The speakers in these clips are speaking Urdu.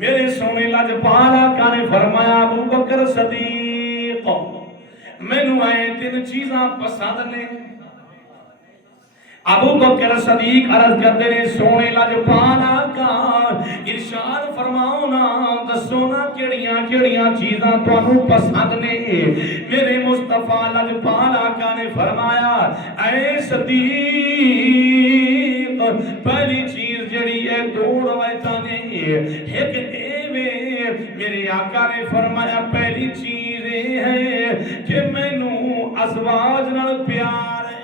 میرے سونے لاجپال آقا نے فرمایا ابو بکر صدیق مینوں اے تین چیزاں پسند نے. ابو بکر صدیق عرض کرتے نے سونے لاجپال آقا ارشاد فرماؤ نا دسو نا کیڑیاں کیڑیاں چیزاں تانوں پسند نے. میرے مصطفیٰ لاجپال آقا نے فرمایا اے صدیق پہلی چیز جڑی ہے دو روایتاں نے ایک ایویں میرے آقا نے فرمایا پہلی چیز یہ ہے کہ مینوں ازواج نال پیار ہے.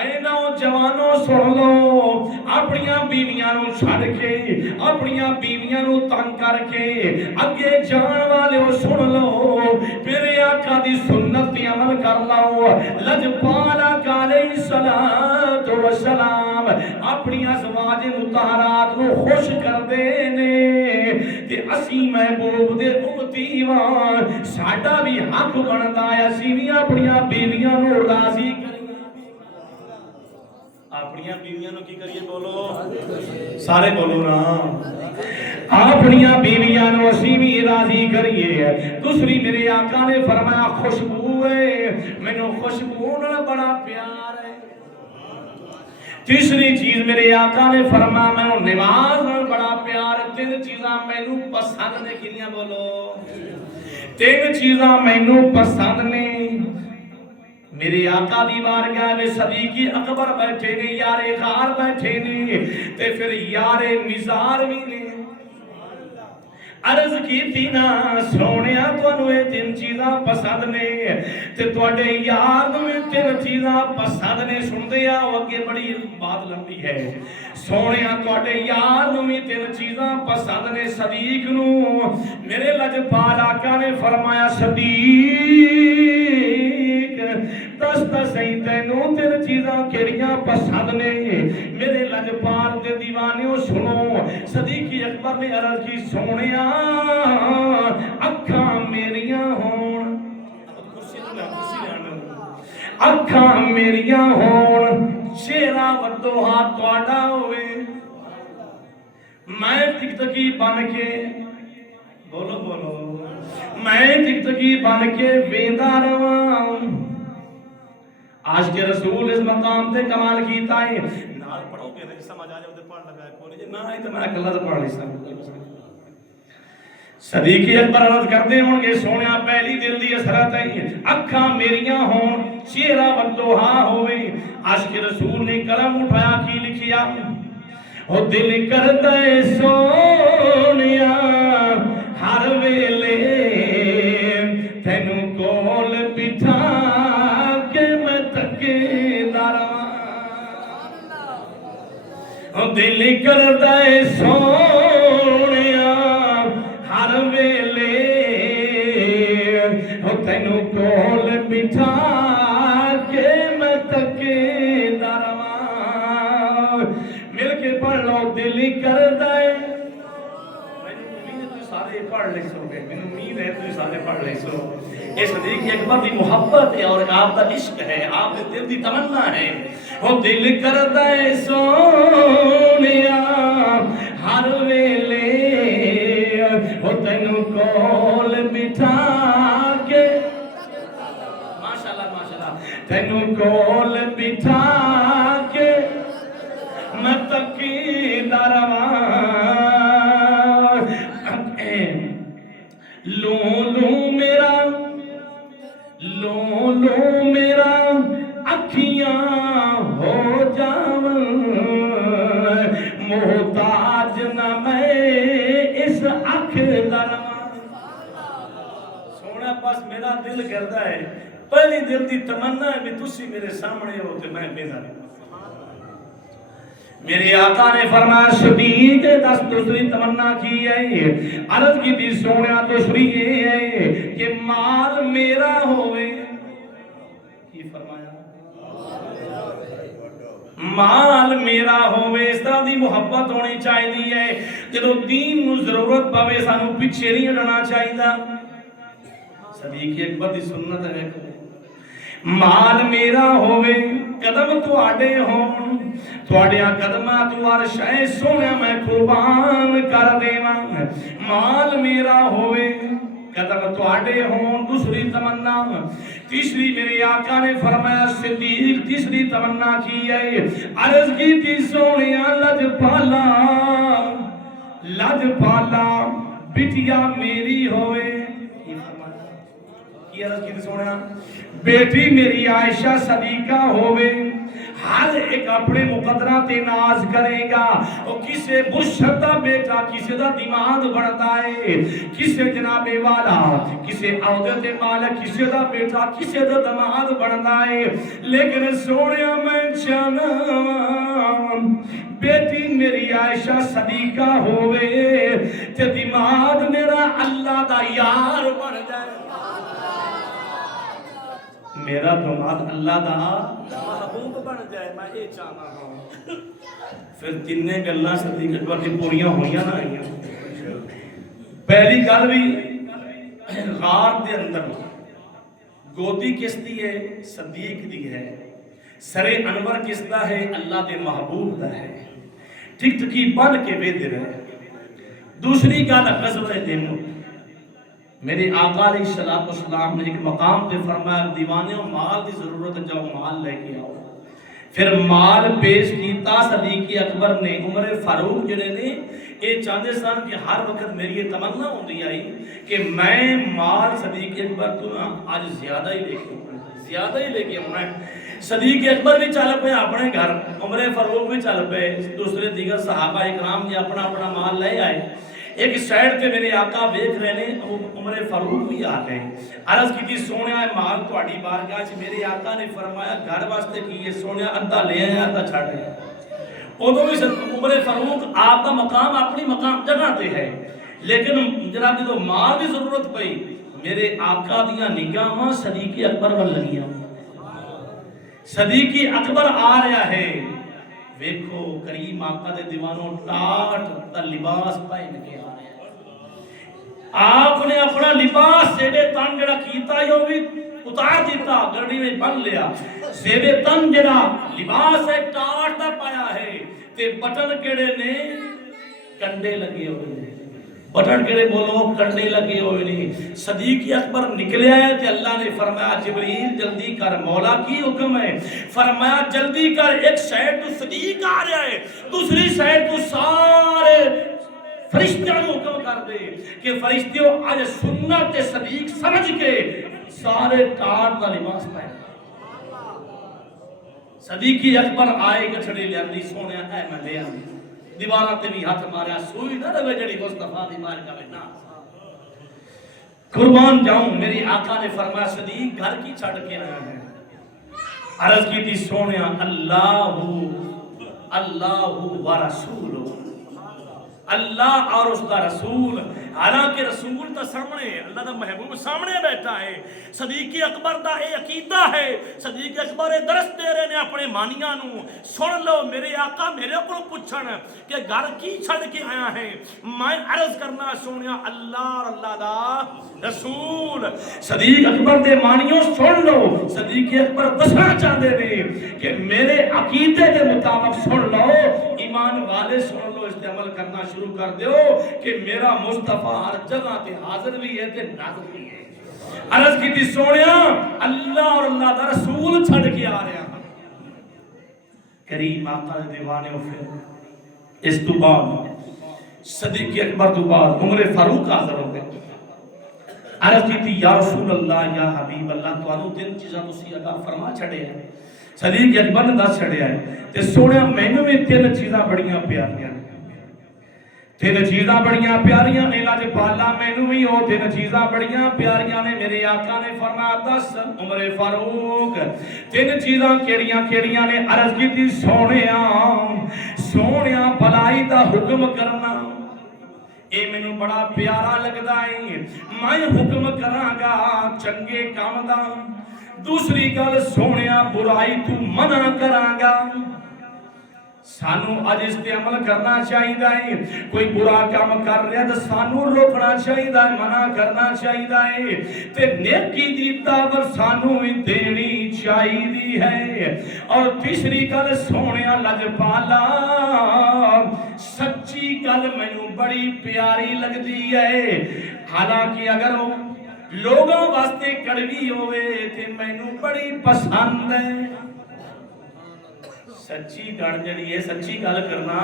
اے نوجوانوں سن لو اپنیاں بیویاں نو چھڑ کے اپنیاں بیویاں نو تنگ کر کے اگے جان والے سن لو میرے آقا دی سنت تے عمل کر لو. لجپال آقا علیہ الصلوۃ والسلام اپنی ازواج مطہرات نو خوش کردے نے تے اسی محبوب دے امتی واں ساڈا بھی حق بندا ہے اسی بھی اپنیاں بیویاں نو راضی اپنیاں بیویاں نو کی کریے بولو سارے بولو نا اپنیاں بیویاں نو اسی بھی راضی کریے. دوسری میرے آقا نے فرمایا خوشبو ہے مینوں خوشبو نال بڑا پیار ہے. تیسری چیز میرے آقا نے فرمایا مینوں نماز نال بڑا پیار. تین چیزاں مینوں پسند نے کیڑیاں بولو تین چیزاں مینوں پسند نے. میرے آقا دی بارگاہ میں صدیقی اکبر بیٹھے نے یار غار بیٹھے نے تے پھر یار مزار بھی نے. عرض کیتی نا سونیا تانوں اے تین چیزاں پسند نے تے تواڈے یار نوں تین چیزاں پسند نے. سندے آ اگے بڑی بات لمبی ہے. سونیا تواڈے یار نوں تین چیزاں پسند نے. صدیق نوں میرے لجپال آقا نے فرمایا صدیق دس صحیح تینوں تین چیزاں کیڑیاں پسند نے. میرے لجپال دے دیوانیوں سنو صدیقی اکبر نے عرض کی سونیا اکھاں میریاں ہون اکھاں میریاں ہون چہرہ وڈو ہاتھ تواڈا ہوئے میں ٹکٹکی بن کے بولو بولو میں ٹکٹکی بن کے ویندا رواں. عاشق رسول اس مقام تے کمال کیتا ہے. نال پڑھو گے نا سمجھ آ جاؤ تے پڑھ لگا کوئی جے نہ ہے تے میں اکلا تے پڑھ نہیں سکدا. صدیق اکبر عرض کردے ہون گے سونیا پہلی دل دی حسرت ہے اکھاں میریاں ہون چہرہ وڈوہا ہوے. عاشق رسول نے قلم اٹھایا کی لکھیا او دل کردا اے سونیا ہر ویلے تینوں کول بٹھا دل کردا اے سونیا ہر ویلے تینوں کول بٹھا کے میں تکیندا رواں. مل کے پڑھ لو دل کردا اے سارے پڑھ لے سو گے مینوں امید ہے تسی سارے پڑھ لے سو. یہ صدیق اکبر دی محبت ہے اور آپ کا عشق ہے آپ کے دل دی تمنا ہے. وہ دل کردا اے سونیا ہر ویلے وہ تینوں کول بٹھا کے ماشاءاللہ تینوں کول بٹھا کے میں تکیندا رواں. لوں میرا اکھیاں ہو جاون محتاج نہ میں اس اکھ دا رواں. سونا بس میرا دل کردا ہے پہلی دل دی تمنا ہے کہ تسی میرے سامنے ہو تے میں بیزار ہوں. میرے آقا نے فرمایا صدیق دس دوسری تمنا کی ہے. عرض کی دی سونیا دوسری یہ ہے کہ مال میرا ہوئے. کی فرمایا مال میرا ہوئے. اس طرح دی محبت ہونی چاہیے ہے جدو دین نو ضرورت پاوے سانو پیچھے نہیں ہٹنا چاہیے. صدیق اکبر دی سنت ہے مال میرا ہوئے قدم تواڈے ہون تواڈیاں قدماں تو ہر شے سونے میں قربان کر دیواں، مال میرا ہوئے قدم تواڈے ہون، دوسری تمنا۔ تیسری میرے آقا نے فرمایا صدیق تیسری تمنا کی ہے، عرض کی تھی سونیا لج پالا بٹیا میری ہوئے، کی عرض کی تھی سونیا بیٹی میری عائشہ صدیقہ ہوئے، ہر ایک اپنے مقدرہ تے ناز کرے گا، اور کسے مرشد دا بیٹا کسے دا دماغ بڑھتا ہے، کسے جناب والا کسے عہدے تے مالک کسے دا بیٹا کسے دا دماغ بڑھتا ہے، لیکن سونیا میں جانا بیٹی میری عائشہ صدیقہ ہوئے تے دماغ میرا اللہ دا یار بن جائے، میرا دماغ اللہ دا محبوب بن جائے، میں یہ چاہنا ہوں۔ پھر تینے گلاں صدیق اکبر دی پوریاں ہوئیاں نہ آئیاں۔ پہلی گل بھی غار دے اندر گودی کس دی ہے؟ صدیق دی ہے، سر انور کس دا ہے؟ اللہ دے محبوب دا ہے، ٹک ٹکی بن کے وے دے رہے۔ دوسری گل غزوہ تیمور، میرے آقا علیہ السلام نے ایک مقام پہ فرمایا دیوانے و مال دی ضرورت ہے، جاؤ مال لے کے آؤ۔ پھر مال پیش کیتا صدیق اکبر نے، عمر فاروق جنہیں نے یہ چاہتے سن کہ ہر وقت میری یہ تمنا ہوتی آئی کہ میں مال صدیق اکبر تو آج زیادہ ہی لے کے آنا ہے۔ صدیق اکبر بھی چل پے اپنے گھر، عمر فاروق بھی چل پے، دوسرے دیگر صحابہ اکرام نے اپنا اپنا مال لے آئے۔ ایک سائڈ تے میرے آقا دیکھ رہے نے، عمر فاروق بھی آ گئے، عرض کی تھی سونیا مال تہاڈی بارگاہ چ، میرے آقا نے فرمایا گھر واسطے کی ہے سونیا، ادھا لے آیا ادھا چھڈ آیا۔ ادو بھی عمر فاروق آپ کا مقام اپنی مقام جگہ تے ہے، لیکن جناب جدو مال کی ضرورت پئی میرے آقا دیاں نگاہاں صدیق اکبر ول لگیاں۔ صدیق اکبر آ رہا ہے، ویکھو کریم آقا دے دیوانوں ٹاٹ تا لباس پہن کے آ رہے ہیں، آپ نے اپنا لباس سیبے تن جڑا کیتا ہے وہ بھی اتار دیتا، گڑی میں بن لیا، سیبے تن جڑا لباس ہے ٹاٹ دا پایا ہے، تے بٹن کیڑے نے کنڈے لگے ہوئے ہیں، بٹن کیڑے بولو کنڈے لگے ہوئے نہیں۔ صدیق اکبر نکلے آئے تے اللہ نے فرمایا جبریل جلدی کر، مولا کی حکم ہے، فرمایا جلدی کر، ایک سائڈ تو صدیق آ رہا ہے، دوسری سائڈ تو سارے فرشتیاں نو حکم کر دے کہ فرشتیوں آج سنت صدیق سمجھ کے سارے ٹاٹ دا لباس پہن۔ صدیق اکبر آئے گچھڑے لیاندی سونیا اے میں لے آندی، دیواراں تے بھی ہاتھ ماریا، سوئی نہ رہے جڑی مصطفیٰ دی بارگاہ میں نہ قربان جاؤں۔ میری آقا نے فرمایا صدیق گھر کی چھڑ کے آیا ہے، عرض کی تھی سونیا اللہ و رسول، اللہ اور اس کا رسول، حالانکہ رسول تا سامنے اللہ دا محبوب سامنے بیٹھا ہے، صدیق اکبر دا اے عقیدہ ہے، صدیق اکبر درس دے رہے نے اپنے مانیاں نو، سن لو میرے آقا میرے کو پوچھن کہ گھر کی چھڑ کے آیا ہے، میں عرض کرنا سونیا اللہ اور اللہ دا رسول۔ صدیق اکبر دے مانیوں سن لو، صدیق اکبر دسنا چاہتے ہیں کہ میرے عقیدے کے مطابق سن لو، ایمان والے سن لو، اس عمل کرنا شروع کر دیو کہ میرا مصطفیٰ ہر جگہ تے حاضر بھی ہے تے ناظر بھی ہے۔ عرض کی تھی سونیا اللہ اور اللہ دا رسول چھڑ کے آ رہا ہے، کریم آقا دے دیوانے ہو۔ پھر اس تو بعد صدیق اکبر تو بعد عمر فاروق حاضر ہو گئے، عرض کی تھی یا رسول اللہ یا حبیب اللہ، تو آنو تین چیزاں تسی ادا فرما چھڑے ہیں۔ صدیق اکبر نے دس چھڑے ہیں تے سونیا مینوں بھی تین چیزاں بڑیاں پیاریاں، تین چیزاں بڑیاں پیاریاں نے، لاج پالا مینوں بھی وہ تین چیزاں بڑیاں پیاریاں نے۔ میرے آقا نے فرمایا دس عمر فاروق تین چیزاں کیڑیاں کیڑیاں نے؟ عرض کی تھی سونیا بھلائی دا حکم کرنا، اے مینوں بڑا پیارا لگدا ہے، میں حکم کراں گا چنگے کام دا، دوسری گل سونیا برائی تو منع کراں گا۔ سانو اج اس تے عمل کرنا چاہیے. کوئی برا کام کر رہا تو سانو روکنا چاہیے, منع کرنا چاہیے, تے نیکی دی دعوت سانو بھی دینی چاہیے ہے. اور تیسری گل سونیا لجپالا, سچی گل مینوں بڑی پیاری لگدی ہے, حالانکہ اگر لوگوں واسطے کڑوی ہوئے تے مینوں بڑی پسند ہے. سچی گل جڑی ہے, سچی گل کرنا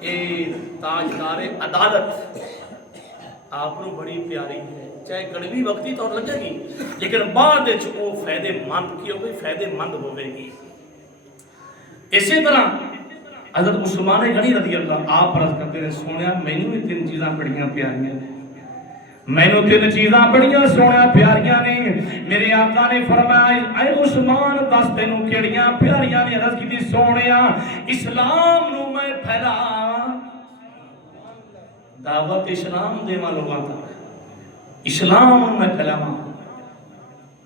اے تاجدار عدالت آپ کو بڑی پیاری ہے. چاہے کڑوی وقتی طور لگے گی لیکن بعد وچ او فائدے مند کی ہوگی, فائدے مند ہوے گی. اسی طرح حضرت عثمان غنی رضی اللہ آپ عرض کرتے ہیں, سونیا مینوں یہ تین چیزاں بڑیاں پیاریاں نے, مینوں تین چیزاں بڑیاں سونا پیاریاں نے. میرے آقا نے فرمایا اے عثمان دس تینوں کیڑیاں پیاریاں نے؟ عرض کی سونیا اسلام نو میں پھیلا, دعوت اسلام دیواں لوگاں تک, اسلام میں پھیلاواں.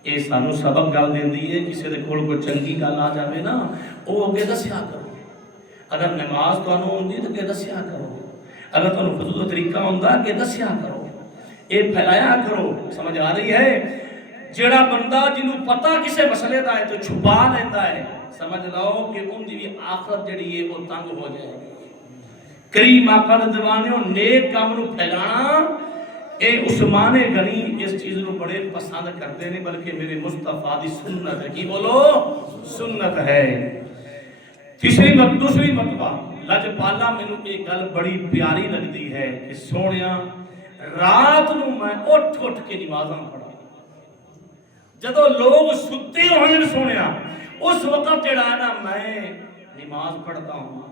اے سانو سبق گل دیندی ہے, کسی دے کول کوئی چنگی گل آ جاوے نا او اگے دسیا کرو. اگر نماز تانوں ہوندی تے اگے دسیا کرو, اگر تانوں وضو دا طریقہ ہوندا اگے دسیا کرو, اے پھیلایا کرو. سمجھ آ رہی ہے؟ جیڑا بندہ جنوں پتہ کسے مسئلے دا ہے تو چھپا لیندا ہے, سمجھ لو کہ ان دی آخرت جڑی ہے وہ تنگ ہو جائے گی. کریم آقا دے دیوانے نیک کام نو پھیلانا, اے عثمان غنی اس چیز نو بڑے پسند کرتے ہیں, بلکہ میرے مصطفیٰ دی سنت ہے. کی بولو؟ سنت ہے. دوسری مرتبہ لجپالا مینوں ایک گل بڑی پیاری لگتی ہے کہ سونیا رات نو میں اٹھ کے نمازاں پڑھا. جدو لوگ ستے ہوئے سونیا اس وقت جڑا ہے نا میں نماز پڑھتا ہوں.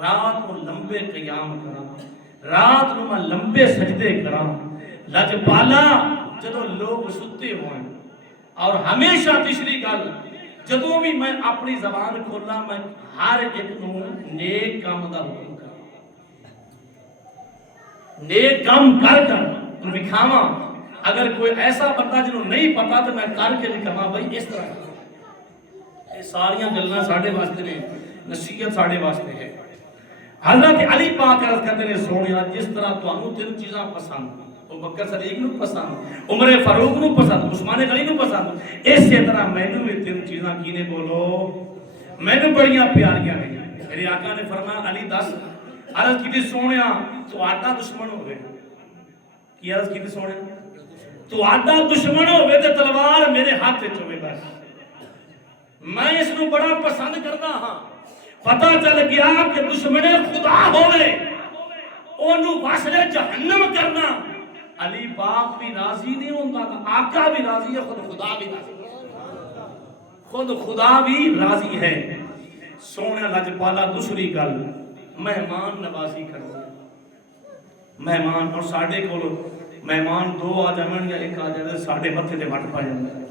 رات کو لمبے قیام کراں, رات کو میں لمبے سجدے کراں. لجپالا جدو لوگ ستے ہوئے, اور ہمیشہ تیسری گل جدو بھی میں اپنی زبان کھولا میں ہر ایک نو نیک کام دا حکم کراں, نیک کام کر ان دکھاواں. اگر کوئی ایسا بندہ جنہوں نہیں پتا تو میں کر کے دکھاواں بھائی اس طرح. یہ ساریاں گلاں ساڈے واسطے نے, نصیحت ساڈے واسطے ہے. حضرت علی پاک عرض کرتے ہیں سونیا جس طرح تانوں تین چیزاں پسند, ابو بکر صدیق نو پسند, عمر فاروق نو پسند, عثمان غنی نو پسند, اسی طرح مینوں بھی تین چیزاں کینے بولو مینوں بڑیاں پیاریاں نے. میرے آقا نے فرمایا علی دس. عرض کی سونیا تو آٹا دشمن ہوئے. کی عرض کی سونیا تو آٹا دشمن ہوئے تے تلوار میرے ہاتھ وچ ہوئے. بس میں اس نو بڑا پسند کرنا ہاں. پتہ چل گیا کہ دشمن خدا ہوئے اونوں واسلے جہنم کرنا. علی پاک بھی راضی نہیں ہوندا, آقا بھی راضی ہے, خود خدا بھی راضی ہے, خود خدا بھی راضی ہے. سونے لجپالا دوسری گل مہمان نوازی کرو. مہمان اور ساڈے کول مہمان دو آ جاون یا ایک آ جائے ساڈے متھے تے وٹ پا جاندا ہے.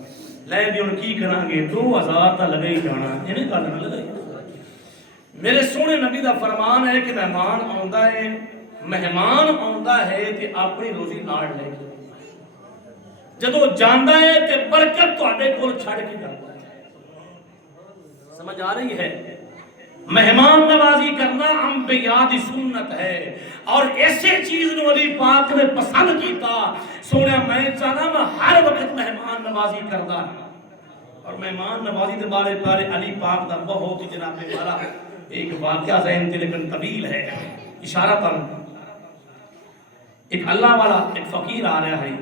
لے بھی ہن کی کراں گے, 2000 تا لگے ہی جانا, ایویں گل نہ لگائی. میرے سونے نبی دا فرمان ہے کہ مہمان آندا ہے, مہمان آندا ہے تے اپنی روزی نال لے کے جدوں جاندا ہے تے برکت تواڈے کول چھڈ کے جاندا ہے. سمجھ آ رہی ہے؟ مہمان نوازی کرنا انبیاء دی سنت ہے. اور ایسے چیز نو علی پاک نے پسند کیتا. سونے میں چاہنا میں ہر وقت مہمان نوازی کردا, اور مہمان نوازی دے بارے علی پاک دا بہت ہی جناب والا ایک واقعہ ذہن تے لیکن طویل ہے. اشارہ پر ایک اللہ والا ایک فقیر آ رہا ہے.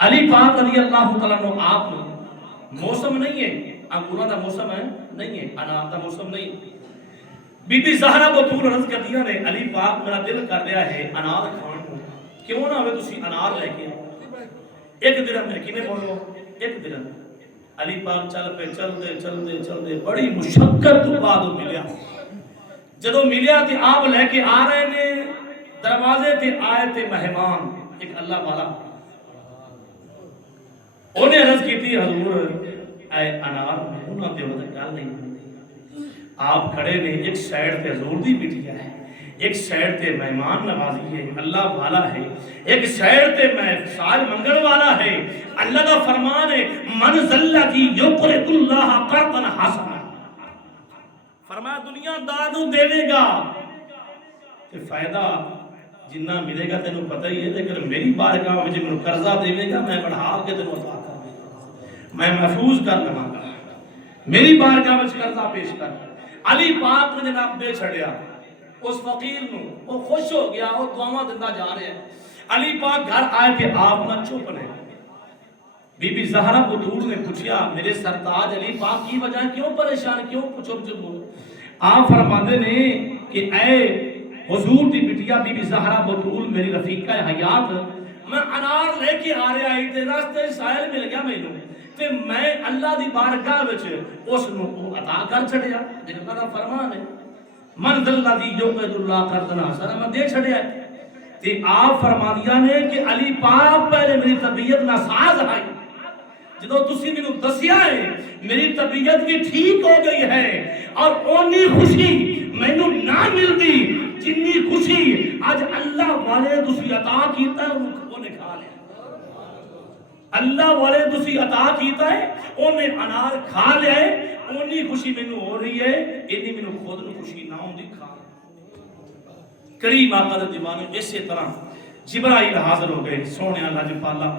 علی پاک رضی اللہ تعالیٰ عنہ آپ موسم نہیں ہے, انگوراں دا موسم ہے نہیں ہے, انار دا موسم نہیں. بی بی زہرا بطول عرض کر دیا نے علی پاک میرا دل کر رہا ہے انار کھان کو, کیوں نہ ہوئے تسی انار لے کے ایک درہم ہے. کنے بولو ایک درہم. علی پاک چل پہ چلتے بڑی مشقت تو بعد ملیا. جدو ملیا تے آپ لے کے آ رہے نے, دروازے تے آئے تے مہمان ایک اللہ والا. انہیں عرض کی تھی حضور اے انار انہاں تے وجہ گل نہیں ہوندی. آپ کھڑے نے, ایک سائیڈ تے حضور دی بٹیا ہے, ایک سائیڈ تے مہمان نوازی ہے, اللہ والا ہے, ایک سائیڈ تے میں سال منگل والا ہے. اللہ کا فرمان ہے من ذلہ کی یقرض اللہ قرضا حسنا فرمایا دنیا دار نو دے گا تے فائدہ جنہ ملے گا تینوں پتہ ہی ہے، لیکن میری بارگاہ میں مجھے قرضہ دے گا میں بڑھا کے تینوں عطا کر دے گا، میں محفوظ کر لواں گا، میری بارگاہ میں قرضہ پیش کر۔ علی پاک نے جناب دے چھڑیا اس فقیر نو، وہ خوش ہو گیا، وہ دعاواں دیندا جا رہا ہے۔ علی پاک گھر آئے کہ آپ نہ چپ نے۔ بی بی زہرا بطول نے پوچھیا میرے سرتاج علی پاک کی وجہ کیوں پریشان، کیوں چپ چپ ہو؟ آپ فرماندے نے کہ اے حضور دی بٹیا بی بی زہرا بطول میری رفیقہ حیات، میں انار لے کے آ رہا ہی تے راستے ساحل مل گیا مینوں تے میں اللہ دی بارگاہ وچ اس نو عطا کر چھڑیا، جنہاں دا فرمان ہے من ذل الذی یقرض اللہ قرضا حسنا، میں دے چھڑیا تے آپ فرمانیاں نے کہ علی پاک پہلے میری طبیعت ناساز آئی، جدو تسی مینوں دسیا ہے میری طبیعت بھی ٹھیک ہو گئی ہے، اور اونی خوشی مینوں نہ ملتی جنی خوشی آج اللہ والے تسی عطا کیتا ہے انہیں کھا لیا۔ اللہ والے تسی عطا کیتا ہے انہیں انار کھا لیا ہے، اونی خوشی مینوں ہو رہی ہے، اینی مینوں خود نو خوشی نہ ہوندی کھا۔ کریم آقا دے دیوانے اسی طرح جبرائیل حاضر ہو گئے، سونے اللہ جپالا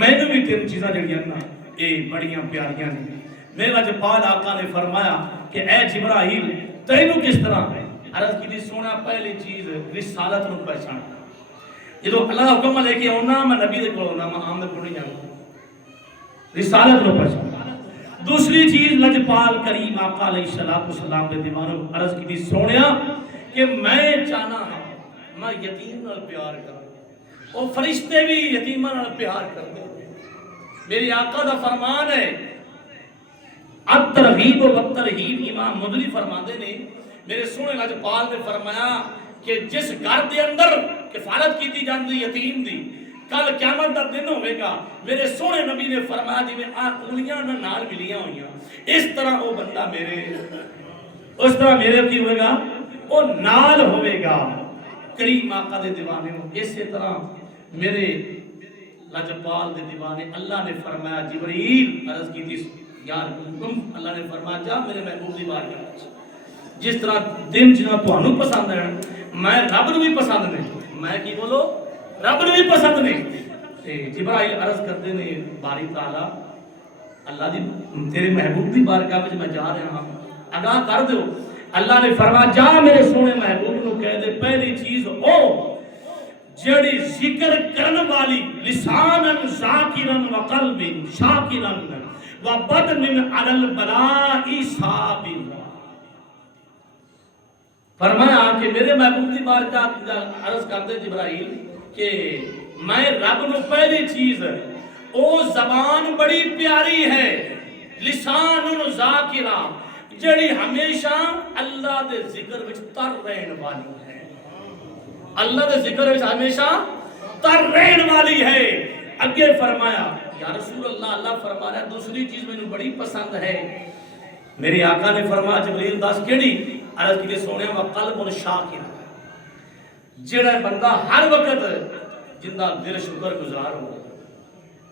مینوں بھی تین چیزاں جڑیاں نا اے بڑیاں پیاریاں نے۔ میرا جپال آقا نے فرمایا کہ اے جبرائیل تینوں کس طرح عرض کی سونا پہلی چیز رسالت نو پہچان، جدو اللہ حکم لے کے آنا میں نبی دے کول آنا، میں عام دے کول نہیں جانا، رسالت نو پہچان۔ دوسری چیز لجپال کریم آقا علیہ السلام دے دیوانوں عرض کی سونیا کہ میں چاہنا ہاں میں یتیم نال پیار کروں، اور فرشتے بھی یتیماں نال پیار کرتے۔ میری آقا دا فرمان ہے الترغیب و الترہیب، امام مدنی فرماندے نے میرے سونے لجپال نے فرمایا کہ جس گھر دے اندر کفالت کیتی جاندی یتیم دی کل قیامت دا دن ہوئے گا، میرے سونے نبی نے فرمایا جی میں انگلیاں نال ملیاں ہوئیاں اس طرح وہ بندہ میرے اس طرح میرے کی ہوئے گا وہ نال ہوئے گا۔ کریم آقا دے دیوانے ہوں اسی طرح میرے لجپال دے دیوانے اللہ نے فرمایا جبرائیل عرض کی تھی یار حکم، اللہ نے فرمایا جا میرے محبوب دی بارگاہ جس طرح دن جنہاں تو انہوں پسند ہے میں رب نو بھی پسند نہیں، میں کی بولو رب نو بھی پسند نہیں۔ جبرائیل عرض کرتے نے باری تعالیٰ اللہ دی تیرے محبوب دی بارگاہ میں جا رہا ہاں آگاہ کر دو۔ اللہ نے فرمایا جا میرے سونے محبوب نو کہہ دے پہلی چیز او جڑی ذکر کرن والی لسانن ذاکرن و قلب شاکرن و بدن علی البلاء صابر۔ فرمایا کہ میرے محبوب دی بارگاہ عرض کرتے جبرائیل کہ میں رب نو پہلی چیز او زبان بڑی پیاری ہے لسان ذاکرہ جڑی ہمیشہ اللہ دے ذکر وچ تر رہن والی ہے، اللہ دے ذکر وچ ہمیشہ تر رہن والی ہے۔ اگے فرمایا یا رسول اللہ، اللہ فرما رہا ہے دوسری چیز میں بڑی پسند ہے۔ میرے آقا نے فرمایا جبرائیل دس کیڑی؟ عرض کی سونے و قلب شاکر، جڑا بندہ ہر وقت جندہ دل شکر گزار ہو،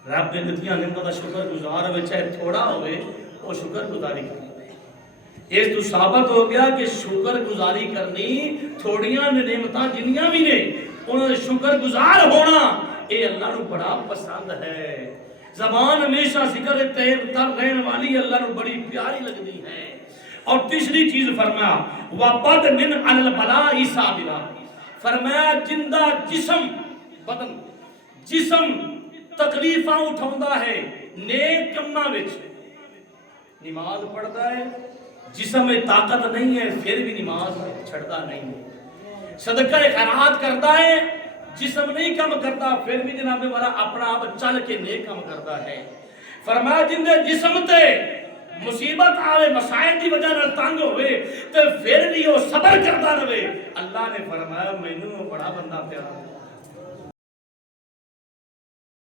رب نے دتیاں نعمتاں دا شکر گزار ہوئے چاہے تھوڑا ہوئے وہ شکر گزاری کرے۔ اس تو ثابت ہو گیا کہ شکر گزاری کرنی تھوڑیاں نعمتاں جنیاں بھی نے انہوں نے شکر گزار ہونا اے اللہ نو بڑا پسند ہے۔ زبان ہمیشہ ذکر تیر تر رہن والی اللہ نو بڑی پیاری لگتی ہے۔ اور تیسری چیز فرمایا وَبَدْ مِنْ عَلَى الْبَلَاءِ صَابِرًا، فرمایا جندہ جسم بدن جسم تکلیفاں اٹھاؤندا ہے نیک کماں وچ، نماز پڑھتا ہے جسم میں طاقت نہیں ہے پھر بھی نماز چھڑتا نہیں ہے، صدقہ خیرات کرتا ہے جسم نہیں کم کرتا پھر بھی جناب والا اپنا آپ چل کے نیک کم کرتا ہے۔ فرمایا جن دے جسم تے مصیبت آوے مسائل دی وجہ نال تنگ ہوئے تے پھر بھی وہ صبر کرتا رہے، اللہ نے فرمایا مینوں بڑا بندہ پیارا